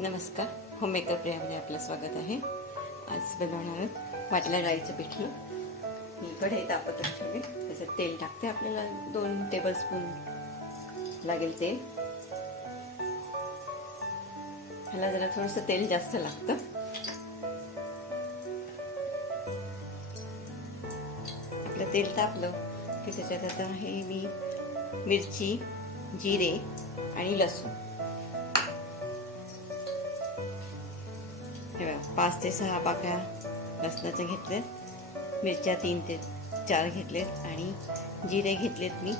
नमस्कार, होममेकर प्रियामध्ये आपलं स्वागत आहे। आज बनवणार आहोत वाटल्या डाळीचं पिठलं। मी कढई तापत ठेवली, त्याच्यात तेल टाकते। आपल्याला 2 टेबलस्पून लागेल तेल। ह्याला जरा थोडंसं तेल जास्त लागतं। आपलं तेल तापलं की त्याच्यात आता हे मी मिरची, जिरे आणि लसूण 5 ते 6 पाकळ्या लसणाचे घेतलेत, मिरच्या 3 ते 4 घेतलेत आणि जिरे घेतलेत मी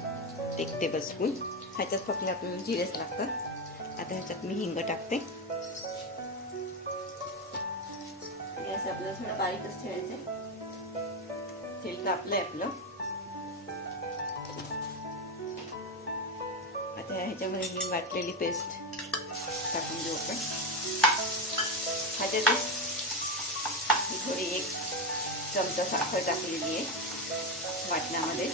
1 टेबलस्पून। ह्याच्यात फक्त आपल्याला जिरेच लागतात। आता ह्याच्यात मी हिंग टाकते। गॅस आपल्याला थोडा बारीकच ठेवायचा आहे। तेल तापलंय आपलं। आता ह्याच्यामध्ये ही वाटलेली पेस्ट टाकून देऊ आपण। ह्याच्यात थोडी 1 चमचा साखर टाकलेली आहे वाटणामध्ये।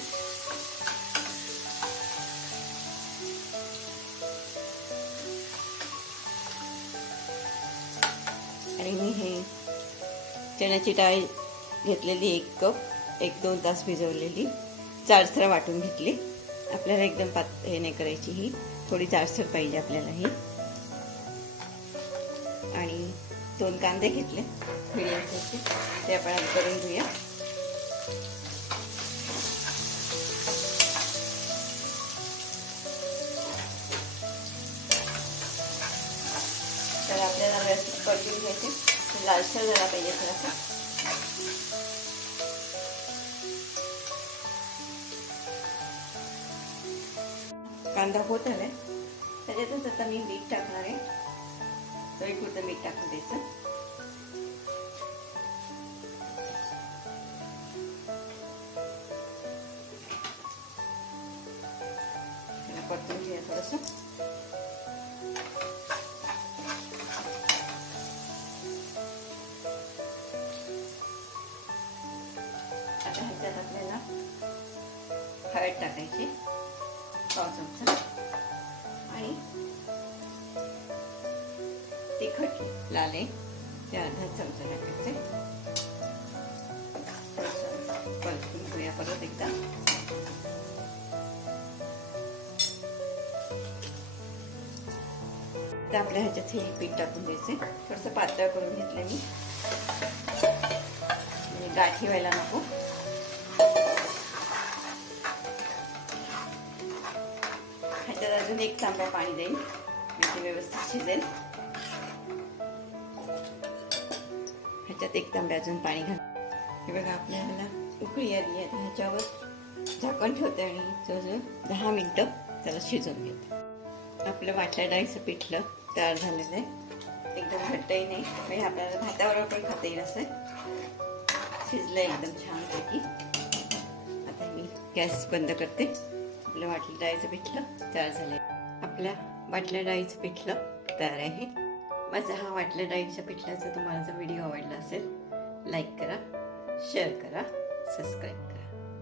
आणि मी हे चण्याची डाळ घेतलेली 1 कप, 1-2 तास भिजवलेली, जाडसर वाटून घेतली। आपल्याला एकदम हे नाही करायची, ही थोडी जाडसर पाहिजे आपल्याला ही। आणि 2 कांदे घेतले मीडियम साईजचे, ते आपण करून घेऊया। तर आपल्याला व्यवस्थित परतून घ्यायचे, लालसर झाला पाहिजे थोडासा। कांदा होत आलाय, त्याच्यातच आता मी मीठ टाकणार आहे। चवीपुरतं मीठ टाकून द्यायचं। परतून घ्या थोडंसं। आता ह्याच्यात आपल्याला हळद टाकायची 1 चमचा आणि तिखट लाल आहे ते अर्धा चमचा टाकायचे। परतून घेऊया परत एकदा। तर आपल्या ह्याच्यात हे पीठ टाकून द्यायचे। थोडंसं पातळ करून घेतलं मी, म्हणजे गाठी व्हायला नको। ह्याच्यात अजून 1 तांब्या पाणी देईन, म्हणजे व्यवस्थित शिजेल। ह्याच्यात 1 तांब्या अजून पाणी घाल। हे बघा आपल्याला उकळी आली आहे। ह्याच्यावर झाकण ठेवते आणि जवळजवळ 10 मिनिटं त्याला शिजवून घेते। आपलं वाटल्या डाळीचं पिठलं तयार झालेलं आहे। एकदम घट्टही नाही, म्हणजे आपल्याला भाताबरोबर पण खाता येईल असं शिजलं एकदम छानपैकी। आता मी गॅस बंद करते। आपलं वाटल्या डाळीचं पिठलं तयार झालंय। आपल्या वाटल्या डाळीचं पिठलं तयार आहे। माझा हा वाटल्या डाळीच्या पिठल्याचा तुम्हाला जर व्हिडिओ आवडला असेल, लाईक करा, शेअर करा, सबस्क्राईब करा।